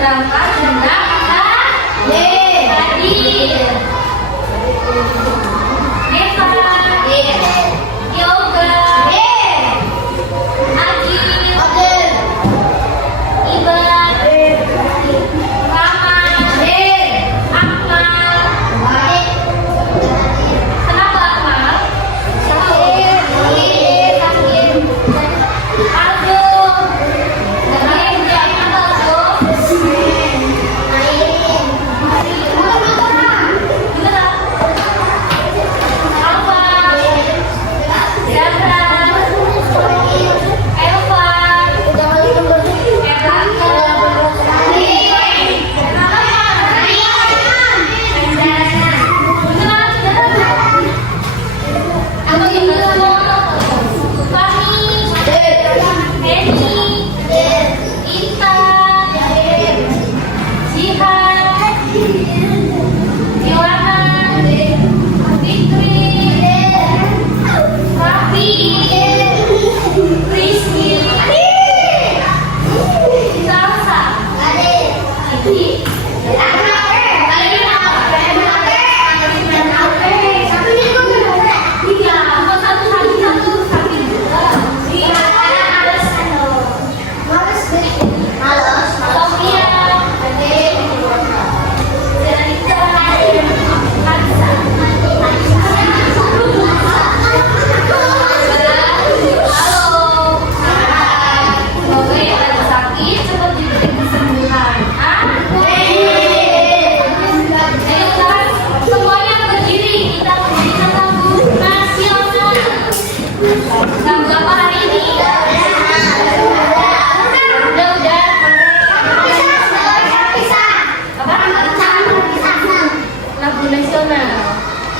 drama Jenang Hadir. Eva Yoga Agil Iban Rama Akmal. Kenapa Akmal? Sakit. Aldo.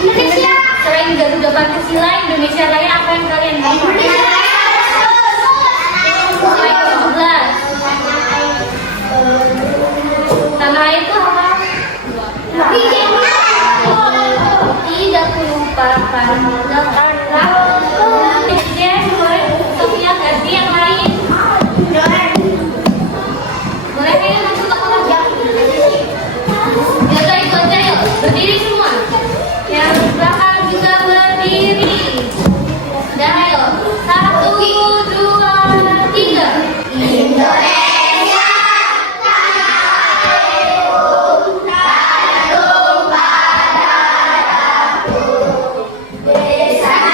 Indonesia. Selain Garuda Pancasila, Indonesia Raya, apa yang kalian tahu? Indonesia Raya. Selain 17. Tanah air itu apa? Tidak melupakan. Sofia ganti yang lain. Boleh kayaknya masuk ke kolom ya? Ya itu aja yuk. Berdiri semua. Yang belakang juga berdiri. Dan ayo 1, 2, 3. Indonesia tanahku, tanah tumpah darahku, desa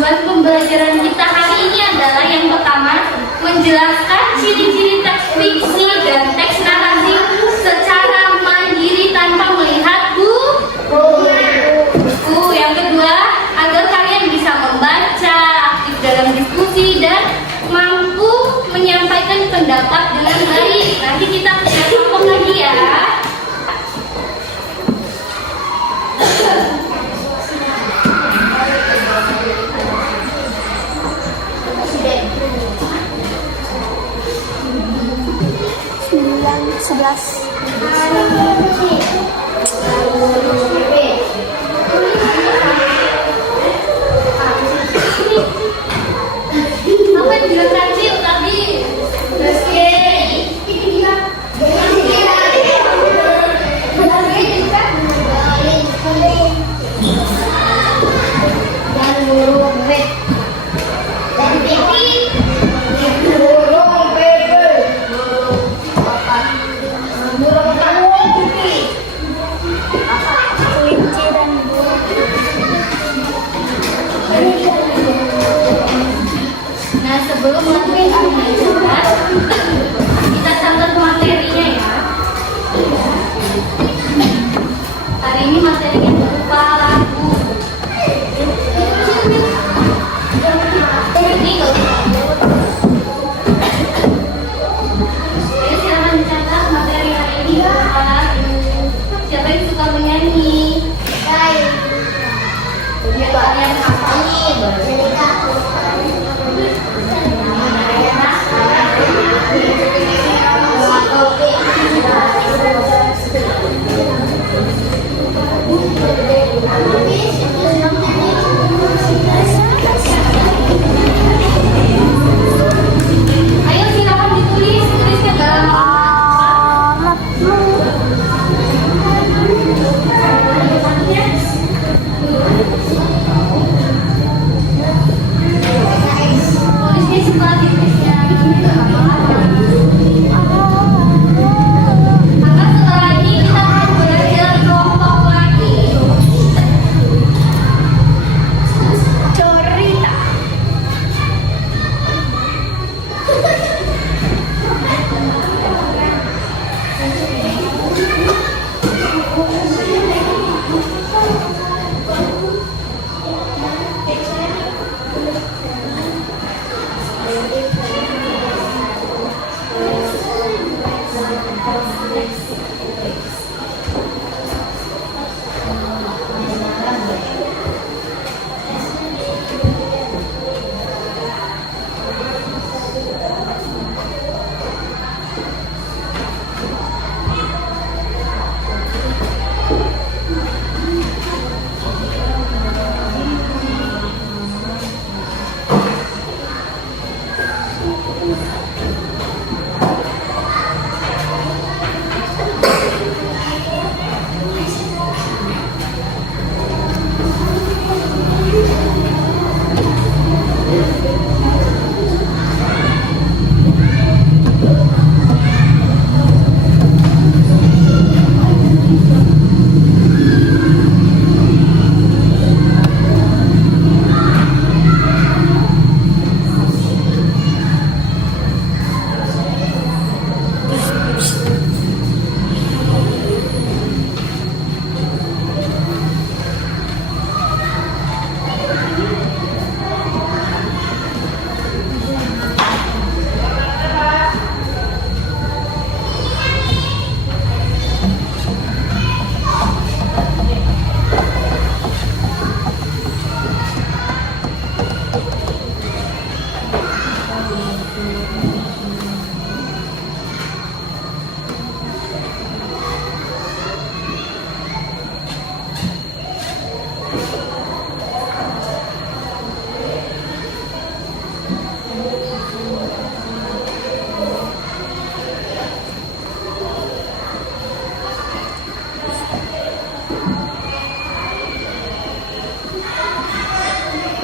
Tujuan pembelajaran kita hari ini adalah yang pertama, menjelaskan ciri-ciri teks fiksi dan teks narasi secara mandiri tanpa melihat buku. Yang kedua, agar kalian bisa membaca, aktif dalam diskusi, dan mampu menyampaikan pendapat dengan baik. Nanti kita kelompok lagi ya. Sebelas. Apa yang bilang Cil tadi? Nah, sebelum melakukan pembelajaran, kita catat materinya ya. Hari ini materinya berupa lagu. Ini nggak usah. Jadi silakan dicatat materi hari ini berupa lagu. Siapa yang suka menyanyi? Kalian apa nih? Ayo silakan ditulis, tulisnya dalam tulisnya setelah ditulisnya. Maka setelah ini kita akan belajar kelompok lagi. Cerita.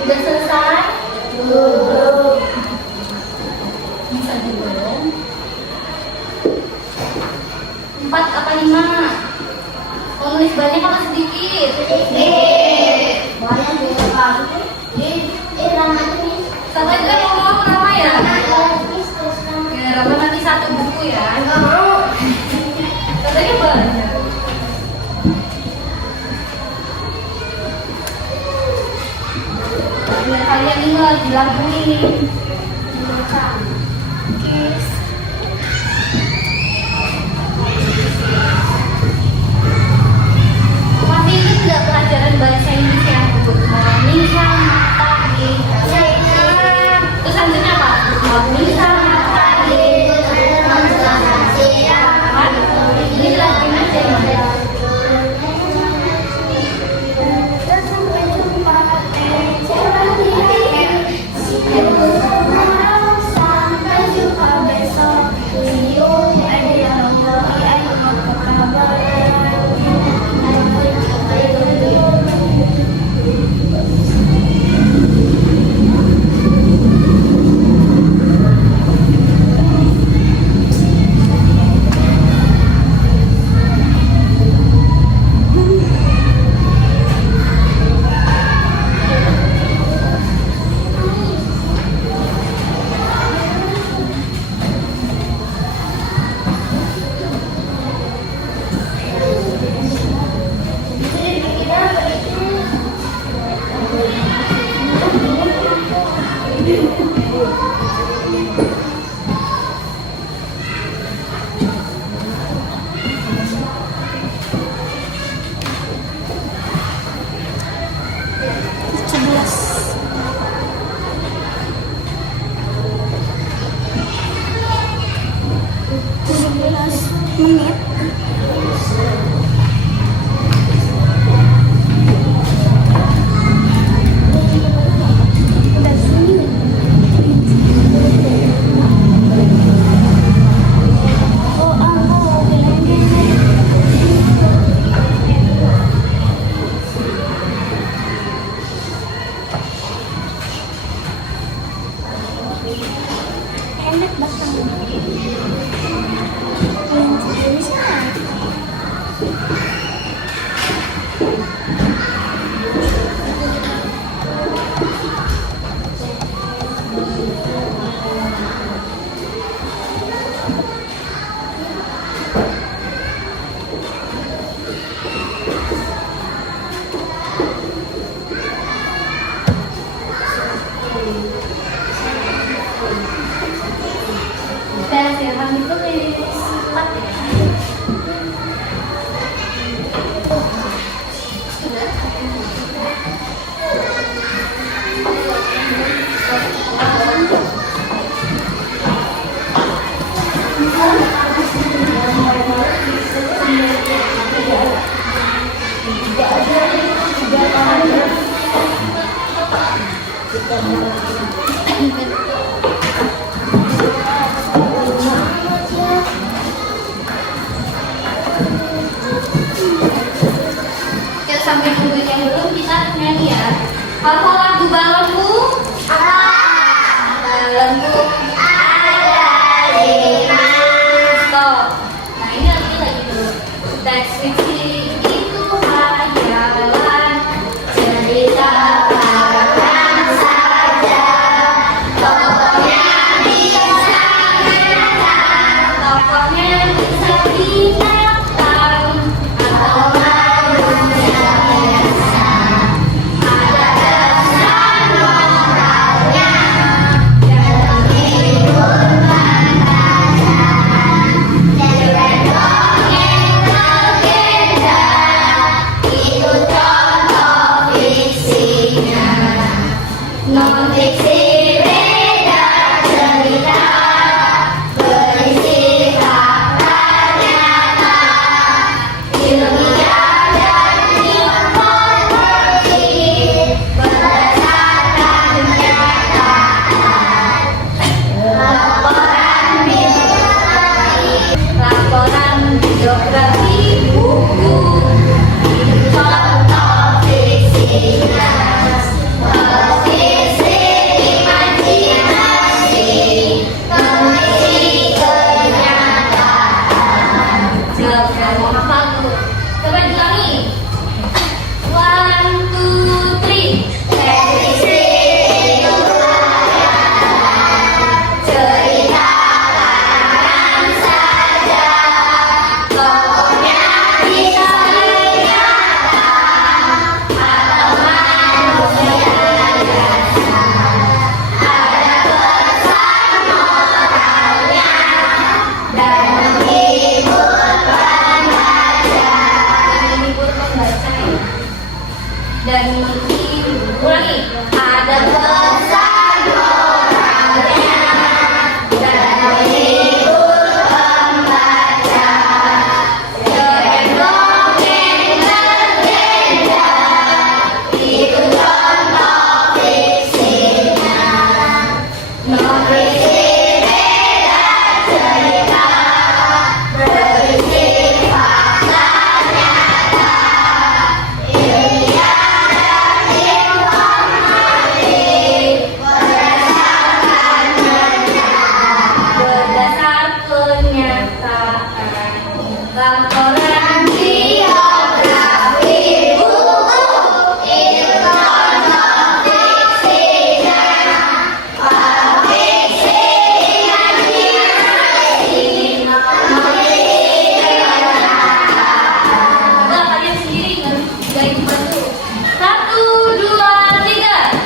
Udah selesai? Belum. Bisa belum? 4 apa 5? Mau nulis banyak apa sedikit? Sedikit. Banyak juga. Sampai kita ngomong nama ya. Ya, Rama nanti satu buku ya. Katanya banyak. Biar kalian ingat di lagu ini. Masih ingat nggak pelajaran bahasa Inggris yang good morning selamat pagi? Terus selanjutnya apa? Good morning selamat pagi. Ini lagi aja ya. Ya, sambil nungguin yang belum kita nyanyi ya. Hafal lagu balonmu? Balonmu ada di mana? Stop. Nah ini lagi dulu. Teks fiksi itu hayalan, cerita karangan saja. Tokohnya bisa nyata, tokohnya bisa binatang atau manusia biasa. Ada kesan moralnya dan menghibur mata. Cerpen dongeng legenda itu contoh fiksinya. Non fiksi beda cerita, berisi fakta nyata, ilmiah dan informasi berdasarkan kenyataan. Laporan biografi buku itu contoh fiksinya. Fiksi ulangi. Ada pesan moralnya dan menghibur pembaca dengan dongeng legenda. Itu contoh fiksinya. Non-fiksi beda cerita, berisi fakta nyata, ilmiah dan informatif, berdasarkan kenyataan, laporan biografi buku itu contoh fiksinya. Fiksi imajinasi, kalian sendiri nggak ikut dulu. 1, 2, 3.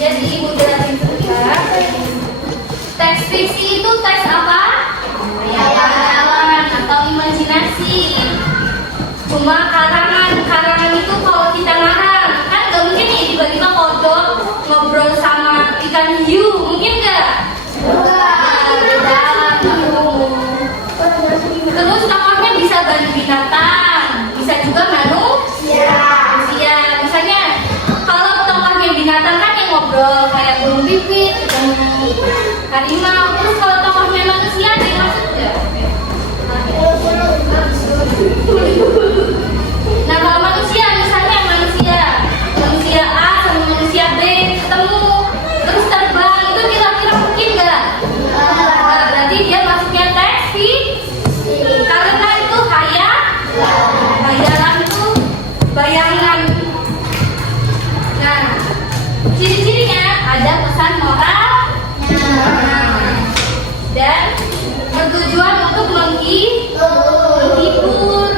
Jadi ibu jelasin sebentar. Teks fiksi itu teks apa? Hayalan atau imajinasi. Cuma karangan itu kalau kita ngarang kan gak mungkin nih tiba-tiba kodok ngobrol sama ikan hiu, mungkin gak? Terus tokohnya bisa ganti binatang, bisa juga manusia. Misalnya kalau tokohnya binatang kan yang ngobrol kayak burung pipit, harimau. Terus kalau tokohnya manusia ada yang masuk nggak? Nah kalau manusia misalnya manusia A sama manusia B ketemu terus terbang, itu kira-kira mungkin nggak? Nah, berarti dia masuknya teks fiksi karena itu hayalan itu bayangan. Nah ciri-cirinya ada pesan moral dan bertujuan untuk menghibur.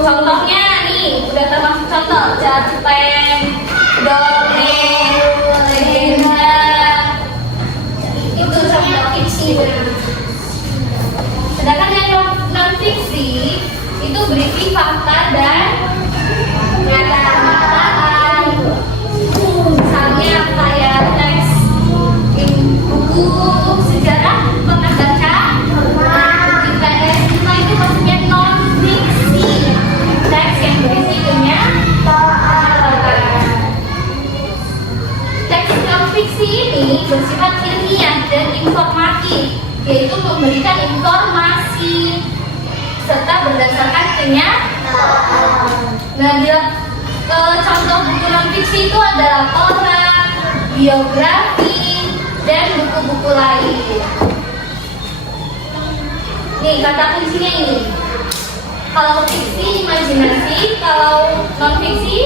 Contohnya nih udah termasuk contoh cerpen, dongeng, legenda. Itu contoh fiksi. Sedangkan yang non fiksi itu berisi fakta dan kenyataan. Misalnya kayak teks buku sejarah pernah baca. IPS 5 itu maksudnya non fiksi, teks yang berisi kenyataan. Teks non fiksi ini bersifat ilmiah dan informatif, yaitu memberikan informasi serta berdasarkan kenyataan. Nah, contoh buku non fiksi itu ada laporan, biografi, dan buku-buku lain. Nih kata kuncinya ini. Kalau fiksi imajinasi, kalau non fiksi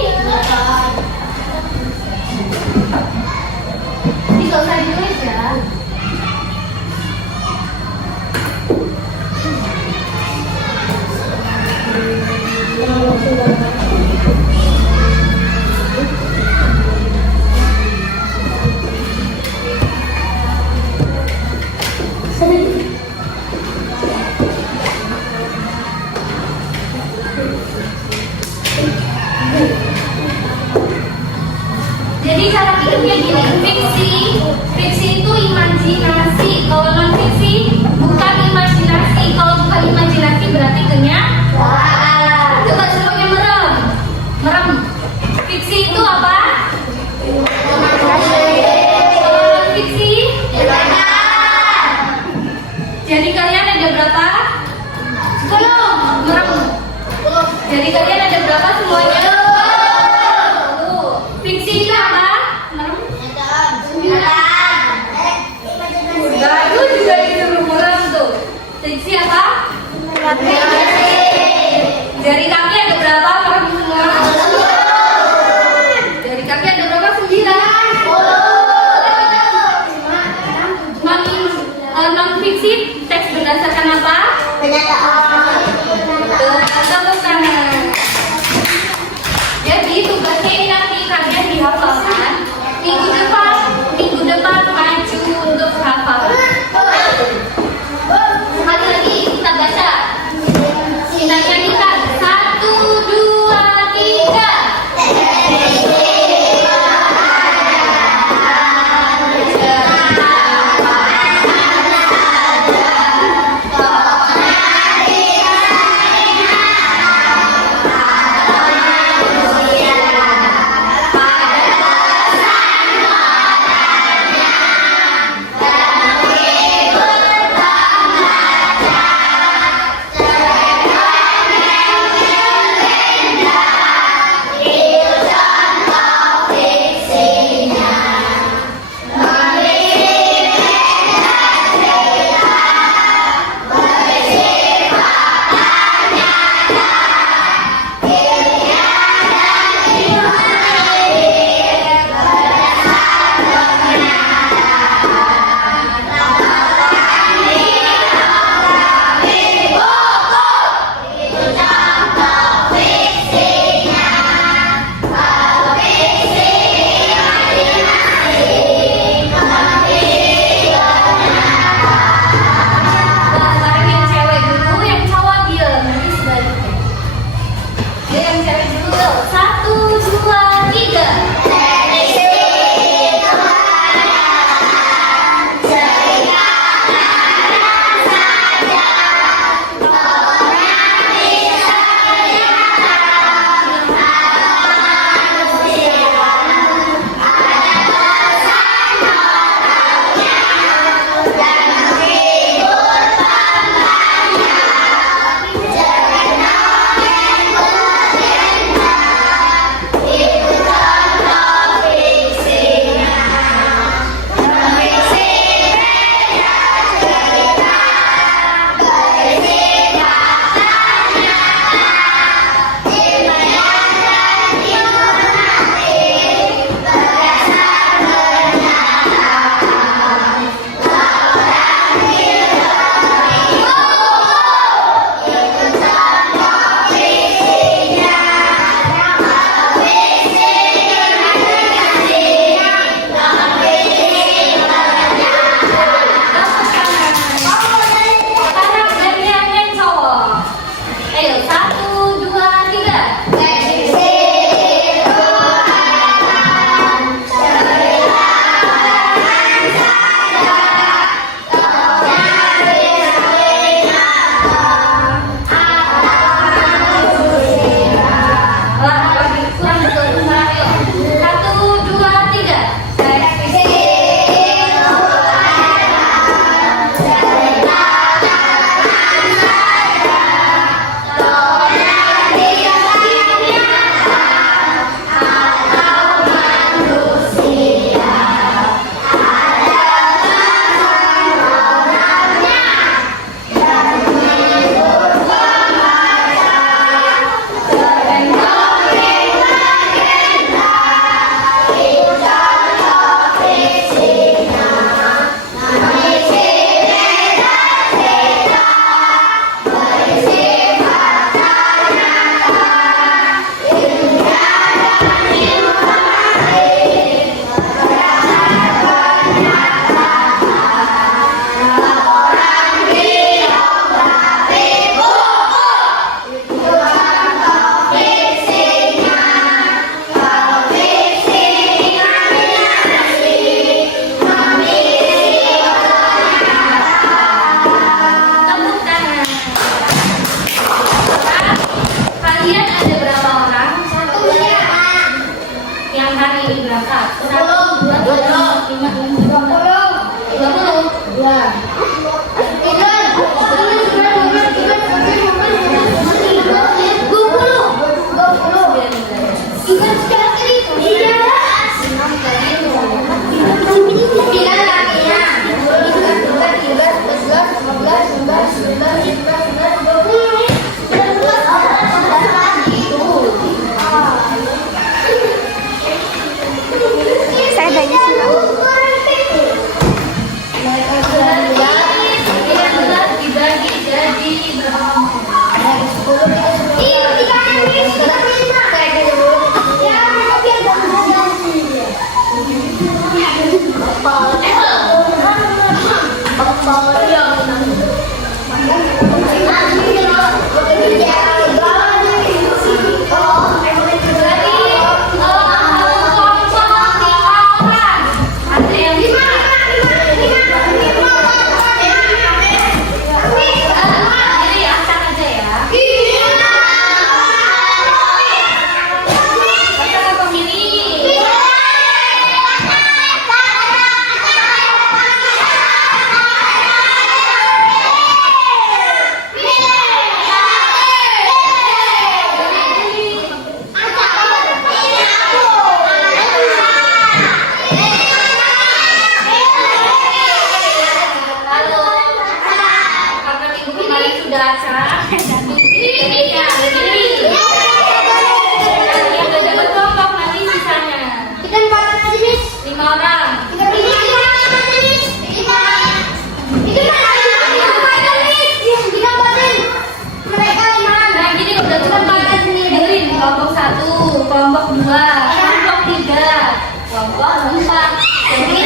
ini gak usah ditulis ya. Jadi cara pikirnya gini, fiksi itu imajinasi, kalau non Jari kaki ada berapa kamu semua? Jari kaki ada berapa? 9. Non-fiksi teks berdasarkan apa? Tepuk tangan. Jadi tugasnya ini nanti kalian dihafalkan. Minggu depan maju untuk hafal. Sekali lagi kita baca. Kita nyanyikan 1, 2, 3. Kelompok 2, kelompok 3, kelompok 4. Jadi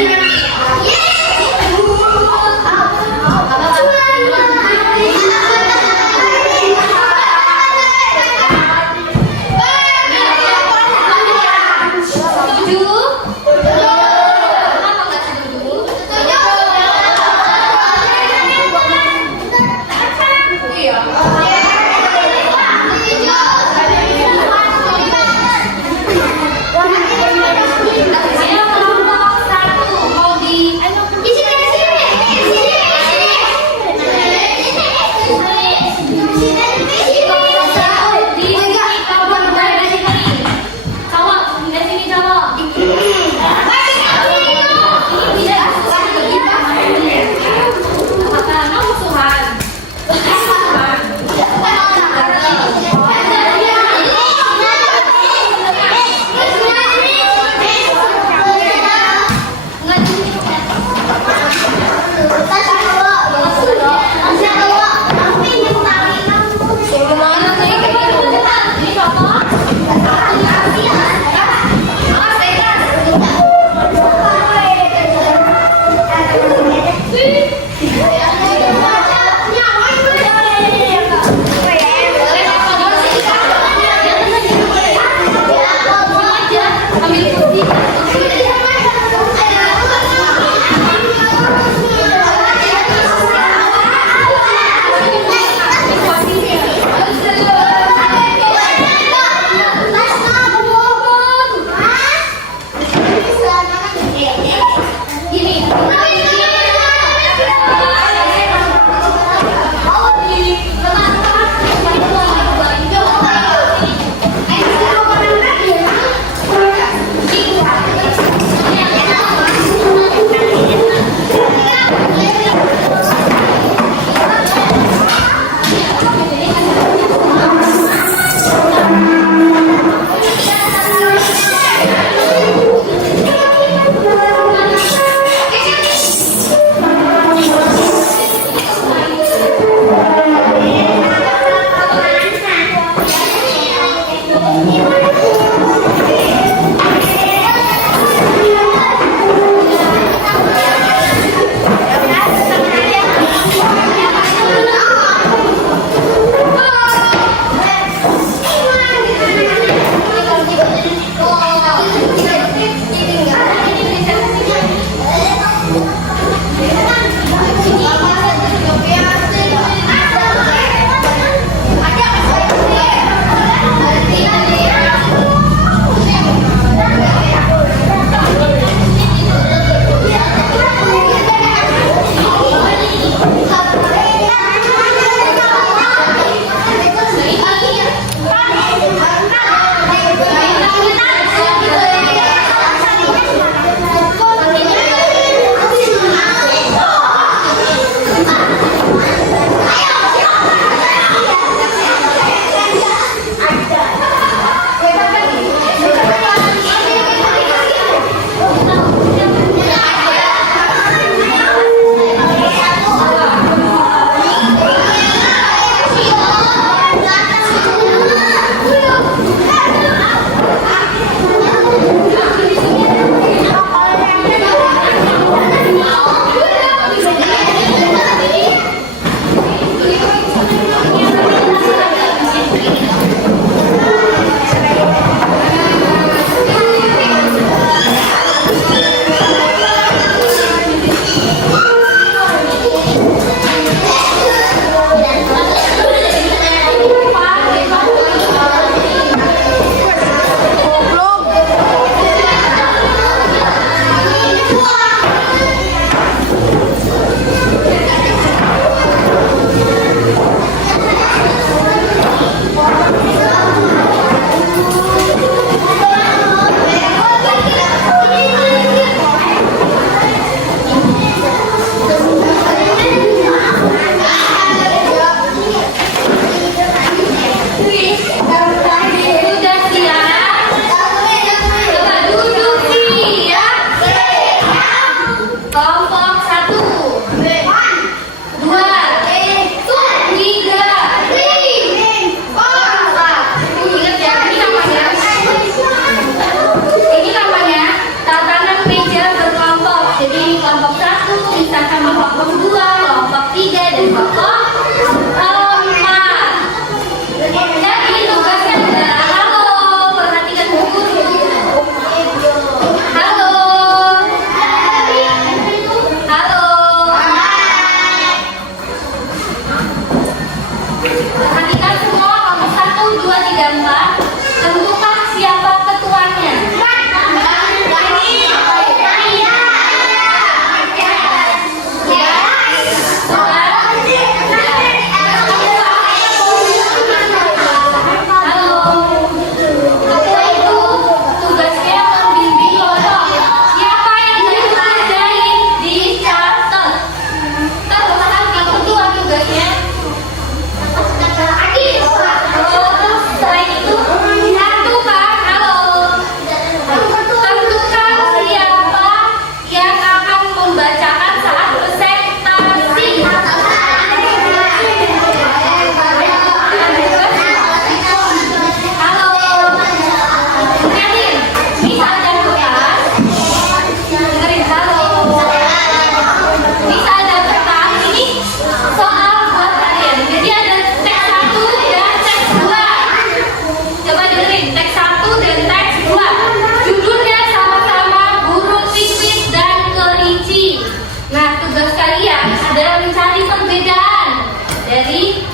gambar, tentukan siapa ketuanya.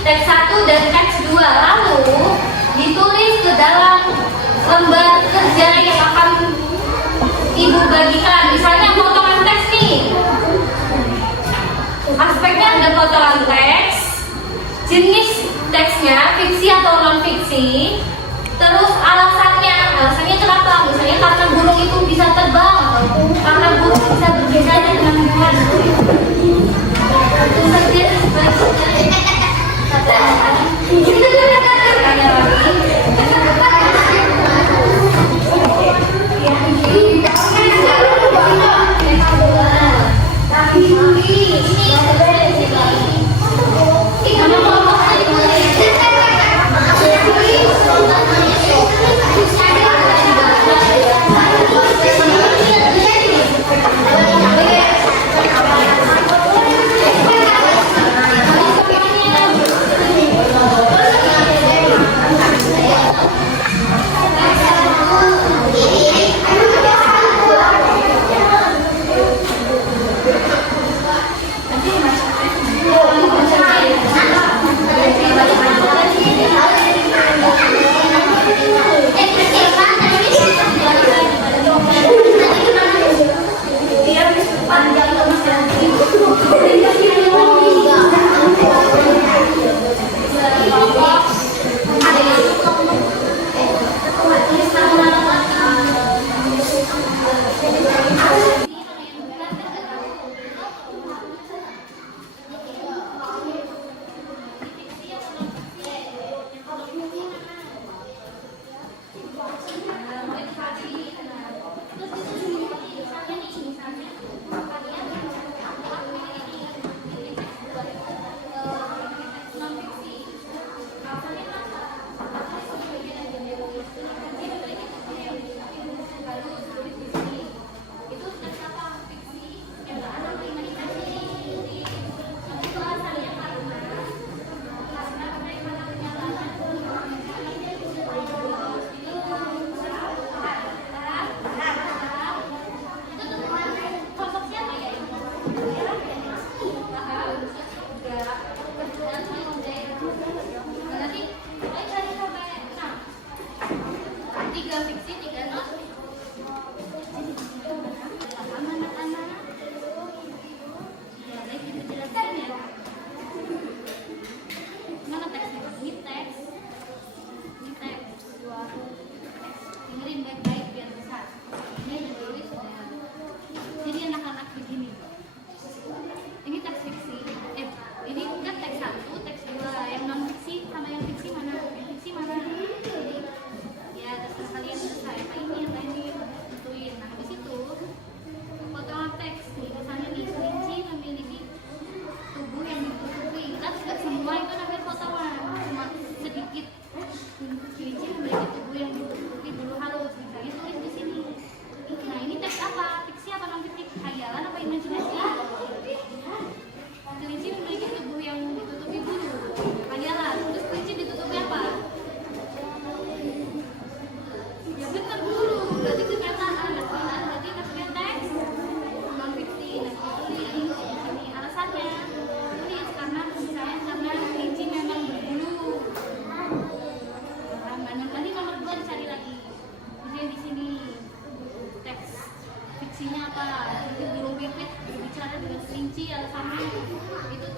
Teks 1 dan teks 2, lalu ditulis ke dalam lembar kerja yang akan ibu bagikan. Misalnya potongan teks nih, aspeknya ada potongan teks, jenis teksnya fiksi atau non fiksi, terus alasannya kenapa, misalnya karena burung itu bisa terbang, karena burung bisa berbicara dengan hewan. Itu saja.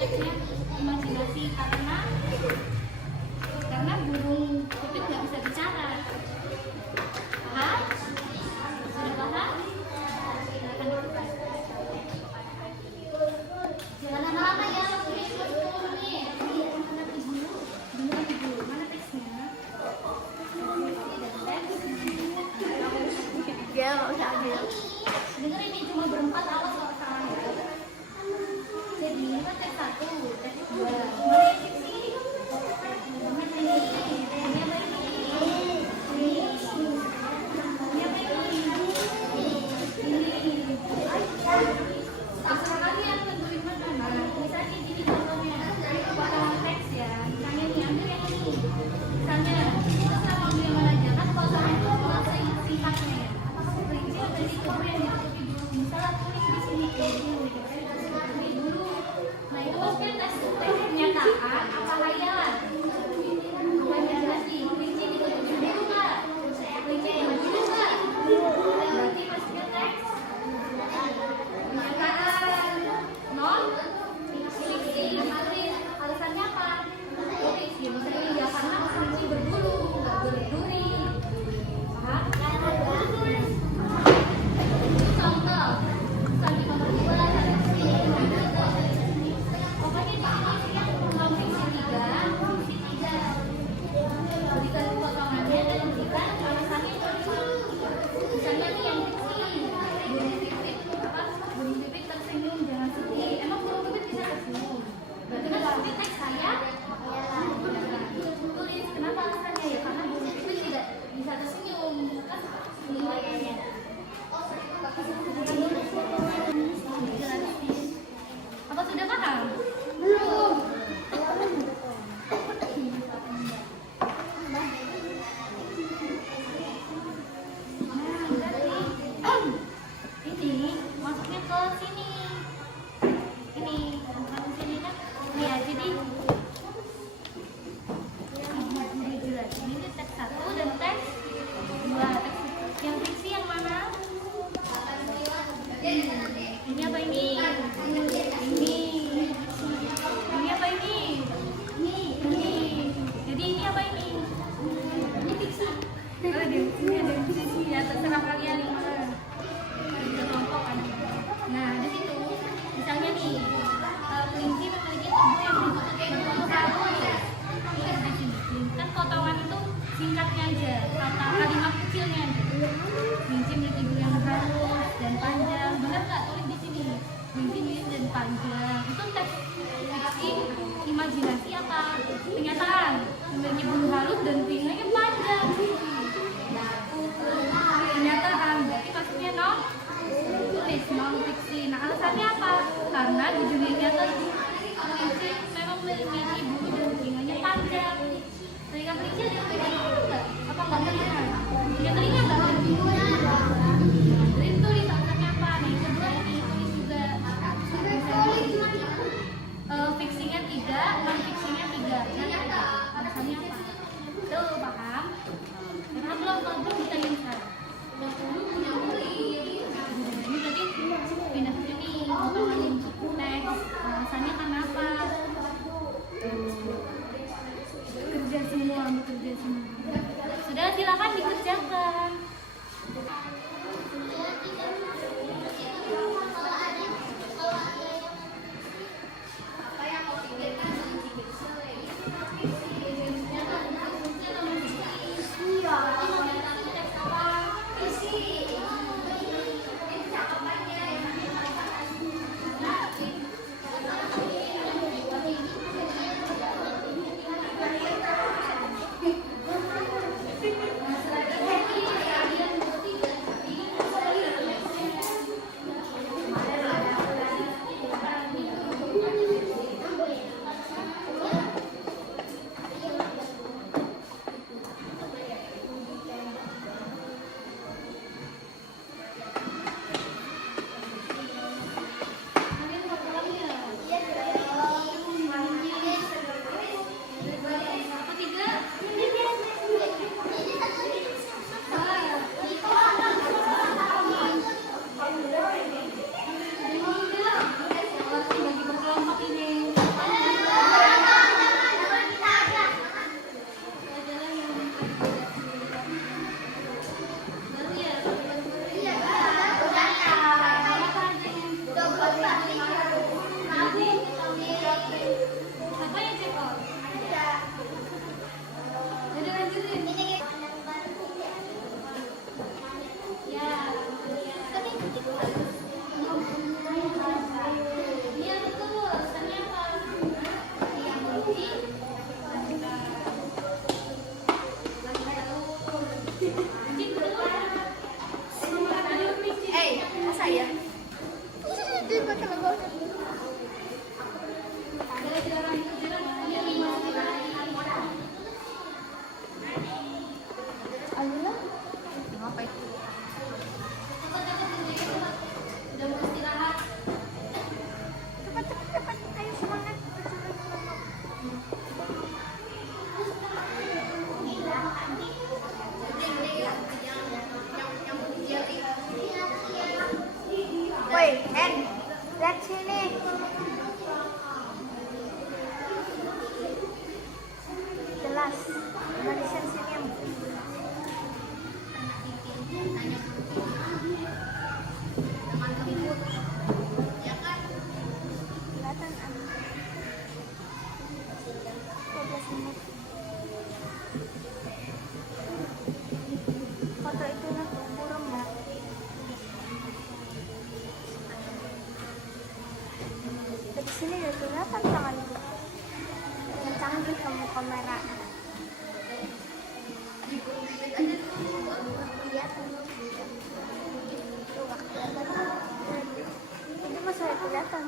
teksnya imajinasi karena burung pipit nggak bisa bicara. Paham? Sudah paham? Silakan dibuka. Jangan lama-lama ya, waktunya 20 menit. Dengar ibu, mana teksnya? Dia nggak usah ambil. Dengar ini cuma berempat, awas kalau salah. Jadi ini kan teks 1, teks 2. Mulai teks ini. Terserah kalian tentuin mana. Misalnya gini contohnya, potongan teks ya. Misalnya nih, ambil yang ini. Misalnya, kita sama ambil yang mana aja kan potongan itu mulai singkatnya ya. Kelinci ada di kubur yang ditutupi dulu. Misalnya tulis di sini kelinci ditutupi dulu. Nah itu maksudnya teks kenyataan apa hayalan? Imajinasi. Kelinci ditutupi dulu nggak? Kelinci yang dulu nggak? Berarti maksudnya teks kenyataan non fiksi. Alasannya apa? Fiksi. Misalnya ya karena kelinci berbulu, nggak berduri. Paham? Contoh. Misalnya nomor 2 pokoknya di sini yang non fiksi 3, fiksi 3. Berikan potongannya dan berikan alasannya dulu. Misalnya nih yang fiksi, burung pipit tersenyum jangan sedih. Emang burung pipit bisa tersenyum? Berarti kan berarti teks saya tulis kenapa alasannya ya karena burung pipit tidak bisa tersenyum kan nilainya. Apa sudah paham? Belum. Ini masuknya ke sini. Ini bukan sini kan? Ya jadi jelas. Ini teks 1 dan teks 2. Teks yang fiksi yang mana? Ini apa ini? Ini apa ini? Ini. Jadi ini apa ini? Ini fiksi. Oh, ini ada fiksi ya, terserah kalian yang mana. Ada kelompok kan. Nah, di situ misalnya nih, kelinci memiliki tubuh yang ditutupi berbulu halus. Ingat di sini. Kan potongan itu singkatnya aja, kata kalimat kecilnya aja. Kelinci memiliki tubuh yang halus dan panjang. Benar nggak tulis di sini? Kelinci milih dan panjang. Itu teks fiksi, imajinasi apa? Kenyataan. Memiliki bulu halus dan telinganya panjang. Kenyataan. Berarti maksudnya non tulis non fiksi. Nah alasannya apa? Karena di dunia nyata kelinci memang memiliki bulu dan telinganya panjang. Telinga kelinci ada yang punya bulu nggak? Apa nggak telinga? Punya telinga nggak? Jadi tulis alasannya apa? Nah yang kedua ini tulis juga. Fiksinya 3, non fiksinya 3. Nah alasannya apa? Tuh paham? Karena belum ditanyain sekarang. Ini tadi pindah ke sini, potongan teks. Alasannya kenapa? Kerja semua, bekerja semua. Sudah silakan dikerjakan. Iya. kamu kamera. Lihat itu waktu itu masih kelihatan.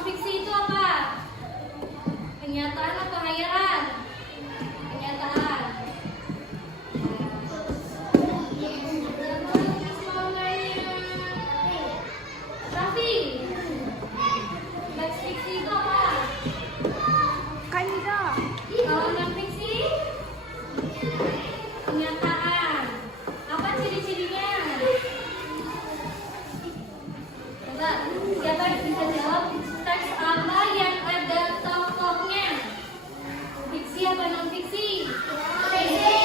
non-fiksi itu apa? Kenyataan atau hayalan? Kenyataan. Raffi, fiksi itu apa? Kanda. Kalau non-fiksi? Kenyataan. Apa ciri-cirinya? Coba, siapa yang bisa jawab? Teks apa yang ada tokohnya? Fiksi apa non-fiksi? Fiksi.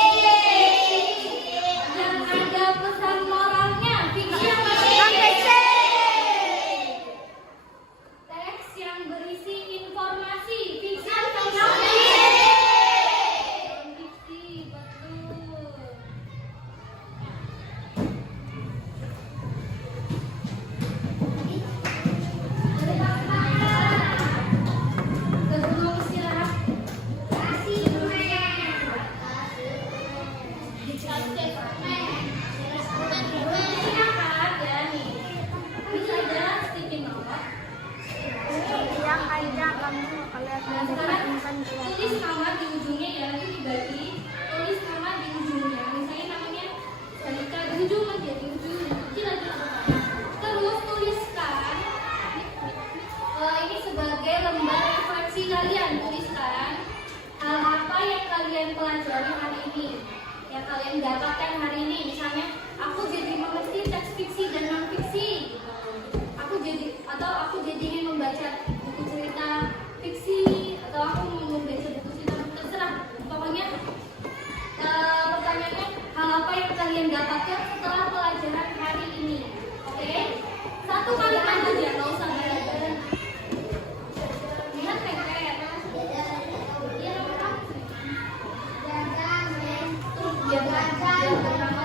Yang ada pesan moralnya? Fiksi apa non-fiksi? Teks yang berisi informasi? Fiksi atau non-fiksi? Non-fiksi, betul. Sebelum istirahat, istirahat ya nih. Bisa ada sticky note. Yang ada kamu kalian Nah, ada sekarang simpan tulis nama di ujungnya ya, nanti dibagi. Tulis nama di ujungnya. Misalnya namanya Salika di ujung aja, di ujung. Kecil aja. Terus tuliskan ini sebagai lembar refleksi kalian. Tuliskan hal apa yang kalian pelajari hari ini, yang kalian dapatkan hari ini. Misalnya, aku jadi mengerti teks fiksi dan non fiksi. Aku jadi ingin membaca buku cerita fiksi, atau aku mau membaca buku cerita, terserah. Pokoknya pertanyaannya hal apa yang kalian dapatkan setelah pelajaran hari ini. Oke? Satu kalimat aja, nggak usah banyak. Lihat kayak iya apa? Tuh, biar bernama.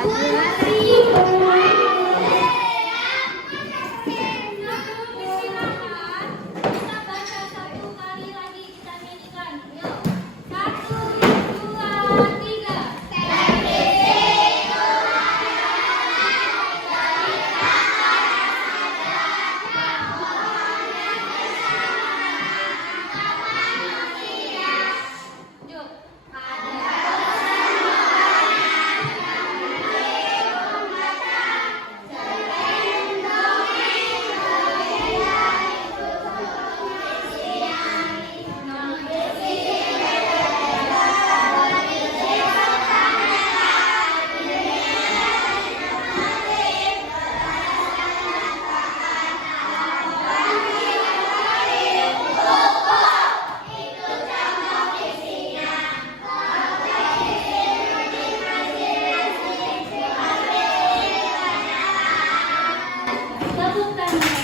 aja. Kita baca satu kali lagi, kita nyanyikan. Yuk. 1, 2, 3. Yuk. Tepuk tangan.